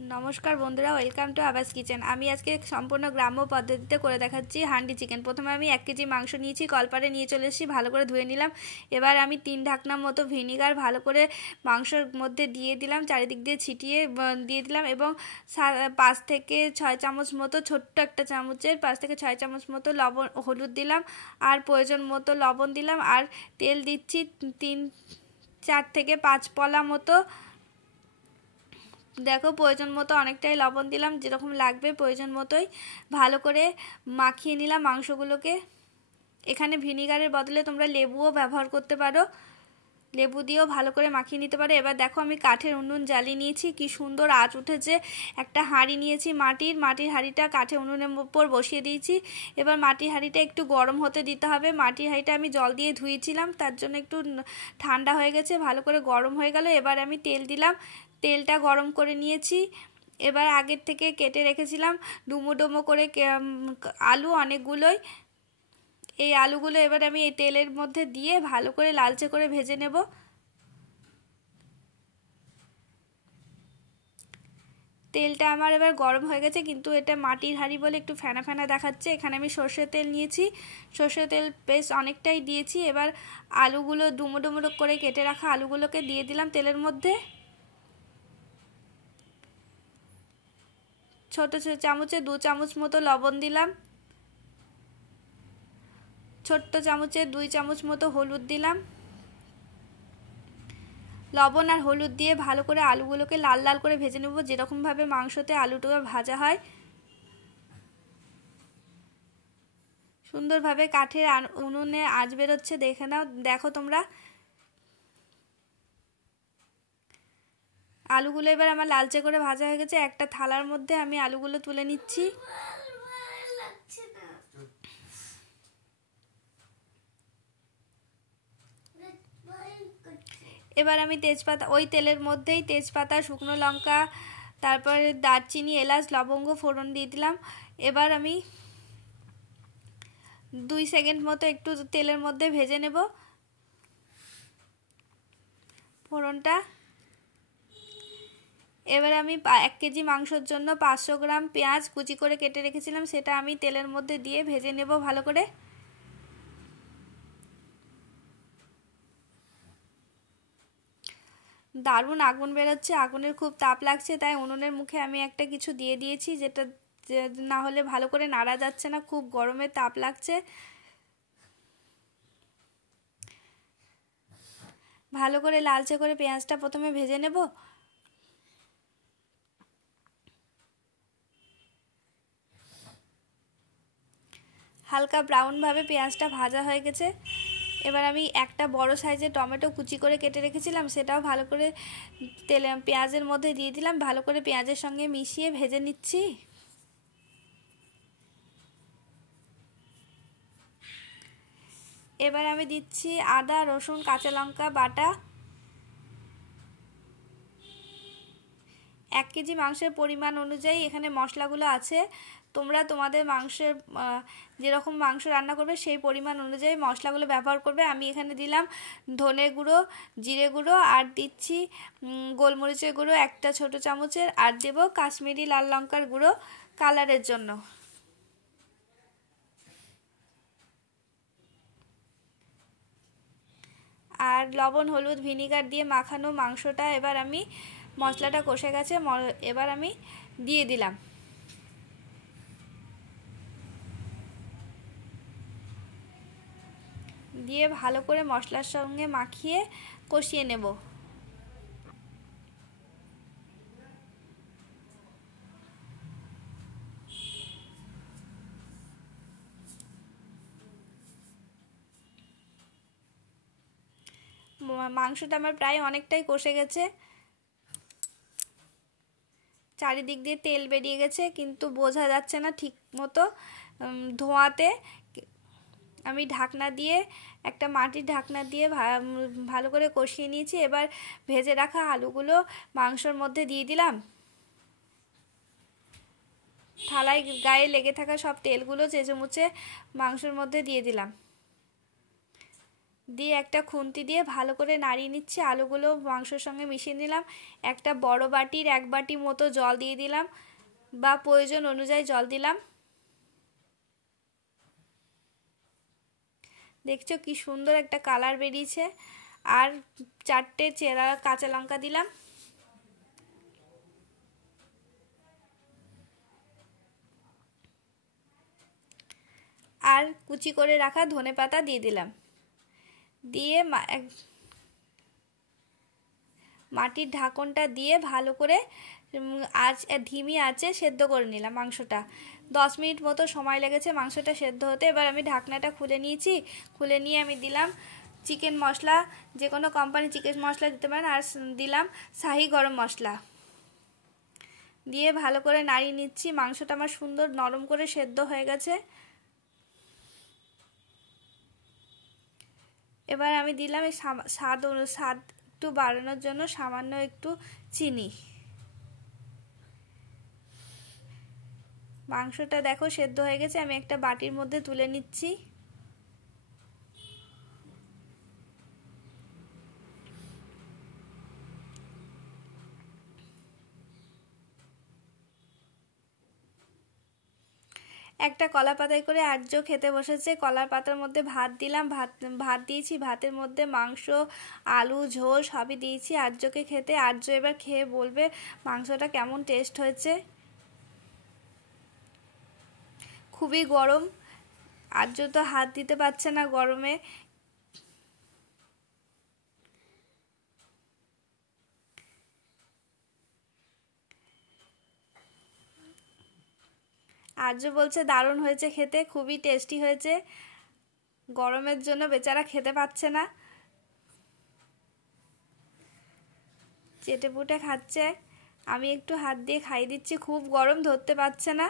নমস্কার বন্ধুরা, welcome to আবাস কিচেন। আমি আজকে সম্পূর্ণ গ্রাম্য পদ্ধতিতে করে দেখাচ্ছি হান্ডি চিকেন। প্রথমে আমি 1 কেজি মাংস নিয়েছি, কলপারে নিয়ে চলে এসেছি, ভালো করে ধুয়ে নিলাম। এবার আমি 3 ঢাকনা মতো ভিনিগার ভালো করে মাংসের মধ্যে দিয়ে দিলাম, চারিদিক দিয়ে ছিটিয়ে দিয়ে দিলাম এবং 5 থেকে 6 চামচ মতো, ছোট্ট একটা চামচের 5 থেকে 6 চামচ মতো লবণ হলুদ দিলাম, আর প্রয়োজন মতো লবণ দিলাম, আর তেল দিচ্ছি 4 থেকে 5 পলা মতো। দেখো প্রয়োজন মতো অনেকটাই লবণ দিলাম, যেরকম লাগবে প্রয়োজন মতোই। ভালো করে মাখিয়ে নিলাম মাংসগুলোকে। এখানে ভিনিগারের বদলে তোমরা লেবুও ব্যবহার করতে পারো, লেবু দিয়েও ভালো করে মাখিয়ে নিতে পারো। এবার দেখো আমি কাঠের উনুন জ্বালিয়ে নিয়েছি, কি সুন্দর আঁচ উঠেছে। একটা হাঁড়ি নিয়েছি, মাটির হাঁড়িটা কাঠের উনুনের উপর বসিয়ে দিয়েছি। এবার মাটির হাঁড়িটা একটু গরম হতে দিতে হবে। মাটির হাঁড়িটা আমি জল দিয়ে ধুয়েছিলাম, তার জন্য একটু ঠান্ডা হয়ে গেছে, ভালো করে গরম হয়ে গেল। এবার আমি তেল দিলাম, তেলটা গরম করে নিয়েছি। এবার আগের থেকে কেটে রেখেছিলাম ডুমো ডুমো করে আলু অনেকগুলোই। এই আলুগুলো এবার আমি এই তেলের মধ্যে দিয়ে ভালো করে লালচে করে ভেজে নেব। তেলটা আমার এবার গরম হয়ে গেছে, কিন্তু এটা মাটির হাঁড়ি বলে একটু ফেনা ফেনা দেখাচ্ছে। এখানে আমি সর্ষের তেল নিয়েছি, সর্ষের তেল বেশ অনেকটাই দিয়েছি। এবার আলুগুলো ডুমো ডুমো করে কেটে রাখা আলুগুলোকে দিয়ে দিলাম তেলের মধ্যে। ছোট ছোট চামচে 2 চামচ মতো লবণ দিলাম, ছোট্ট চামচে 2 চামচ মতো হলুদ দিলাম। লবণ আর হলুদ দিয়ে ভালো করে আলুগুলোকে লাল লাল করে ভেজে নেব, যেরকমভাবে মাংসতে আলুটা ভাজা হয়। সুন্দরভাবে কাঠের উনুনে আঁচ বেরোচ্ছে, দেখে নাও। দেখো তোমরা, আলুগুলো এবার আমার লালচে করে ভাজা হয়ে গেছে। একটা থালার মধ্যে আমি আলুগুলো তুলে নিচ্ছি। এবার আমি তেজপাতা, ওই তেলের মধ্যেই তেজপাতা, শুকনো লঙ্কা, তারপরে দারচিনি, এলাচ, লবঙ্গ ফোড়ন দিয়ে দিলাম। এবার আমি 2 সেকেন্ড মতো একটু তেলের মধ্যে ভেজে নেব ফোড়নটা। এবার আমি 1 কেজি মাংসের জন্য 500 গ্রাম পেঁয়াজ কুচি করে কেটে রেখেছিলাম, সেটা আমি তেলের মধ্যে দিয়ে ভেজে নেব ভালো করে। দারুণ আগুন বেরোচ্ছে, আগুনের খুব তাপ লাগছে, তাই উনুনের মুখে আমি একটা কিছু দিয়ে দিয়েছি, যেটা না হলে ভালো করে নাড়া যাচ্ছে না, খুব গরমের তাপ লাগছে। ভালো করে লালচে করে পেঁয়াজটা প্রথমে ভেজে নেব। হালকা ব্রাউন ভাবে পেঁয়াজটা ভাজা হয়ে গেছে। এবার আমি একটা বড় সাইজের টমেটো কুচি করে কেটে রেখেছিলাম, সেটাও ভালো করে পেঁয়াজের মধ্যে দিয়ে দিলাম, ভালো করে পেঁয়াজের সঙ্গে মিশিয়ে ভেজে নিচ্ছি। এবার আমি দিচ্ছি আদা, রসুন, কাঁচা লঙ্কা বাটা। 1 কেজি মাংসের পরিমাণ অনুযায়ী এখানে মশলাগুলো আছে। তোমরা তোমাদের মাংসের যেরকম মাংস রান্না করবে সেই পরিমাণ অনুযায়ী মশলাগুলো ব্যবহার করবে। আমি এখানে দিলাম ধনে গুঁড়ো, জিরে গুঁড়ো, আর দিচ্ছি গোলমরিচের গুঁড়ো 1 ছোট চামচের, আর দেব কাশ্মীরি লাল লঙ্কার গুঁড়ো কালারের জন্য। আর লবণ, হলুদ, ভিনিগার দিয়ে মাখানো মাংসটা এবার আমি, মশলাটা কষে গেছে, এবার আমি দিয়ে দিলাম। দিয়ে ভালো করে মশলার সঙ্গে মাখিয়ে কষিয়ে নেব। মাংসটা আমার প্রায় অনেকটাই কষে গেছে, চারিদিক দিয়ে তেল বেরিয়ে গেছে, কিন্তু বোঝা যাচ্ছে না ঠিক মতো ধোঁয়াতে। আমি ঢাকনা দিয়ে, একটা মাটির ঢাকনা দিয়ে ভালো করে কষিয়ে নিয়েছি। এবার ভেজে রাখা আলুগুলো মাংসর মধ্যে দিয়ে দিলাম। থালায় গায়ে লেগে থাকা সব তেলগুলো চেঁচে মুছে মাংসের মধ্যে দিয়ে দিলাম। দিয়ে একটা খুন্তি দিয়ে ভালো করে নাড়িয়ে নিচ্ছি। আলুগুলো মাংসের সঙ্গে মিশিয়ে নিলাম। একটা বড় বাটির 1 বাটি মতো জল দিয়ে দিলাম, বা প্রয়োজন অনুযায়ী জল দিলাম। দেখছো কি সুন্দর একটা কালার বেরিয়েছে। আর 4টে চেরা কাঁচা লঙ্কা দিলাম। আর কুচি করে রাখা ধনেপাতা দিয়ে দিলাম। দিয়ে মাটির ঢাকনটা দিয়ে ভালো করে ধিমি আঁচে সেদ্ধ করে নিলাম মাংসটা। 10 মিনিট মতো সময় লেগেছে মাংসটা সেদ্ধ হতে। এবার আমি ঢাকনাটা খুলে নিয়েছি। খুলে নিয়ে আমি দিলাম চিকেন মশলা, যে কোনো কোম্পানির চিকেন মশলা দিতে পারেন। আর দিলাম শাহি গরম মশলা দিয়ে ভালো করে নাড়িয়ে নিচ্ছি। মাংসটা আমার সুন্দর নরম করে সেদ্ধ হয়ে গেছে। এবার আমি দিলাম এই স্বাদ একটু বাড়ানোর জন্য সামান্য একটু চিনি। মাংসটা দেখো সেদ্ধ হয়ে গেছে, আমি একটা বাটির মধ্যে তুলে নিচ্ছি। একটা কলা পাতায় করে আর্য খেতে বসেছে। কলার পাতার মধ্যে ভাত দিলাম, ভাত দিয়েছি। ভাতের মধ্যে মাংস, আলু, ঝোল সবই দিয়েছি আর্যকে খেতে। আর্য এবার খেয়ে বলবে মাংসটা কেমন টেস্ট হয়েছে। খুবই গরম, আর্য তো হাত দিতে পারছে না গরমে। আর্য বলছে দারুণ হয়েছে খেতে, খুবই টেস্টি হয়েছে। গরমের জন্য বেচারা খেতে পাচ্ছে না, চেটেপুটে খাচ্ছে। আমি একটু হাত দিয়ে খাইয়ে দিচ্ছি, খুব গরম, ধরতে পারছে না।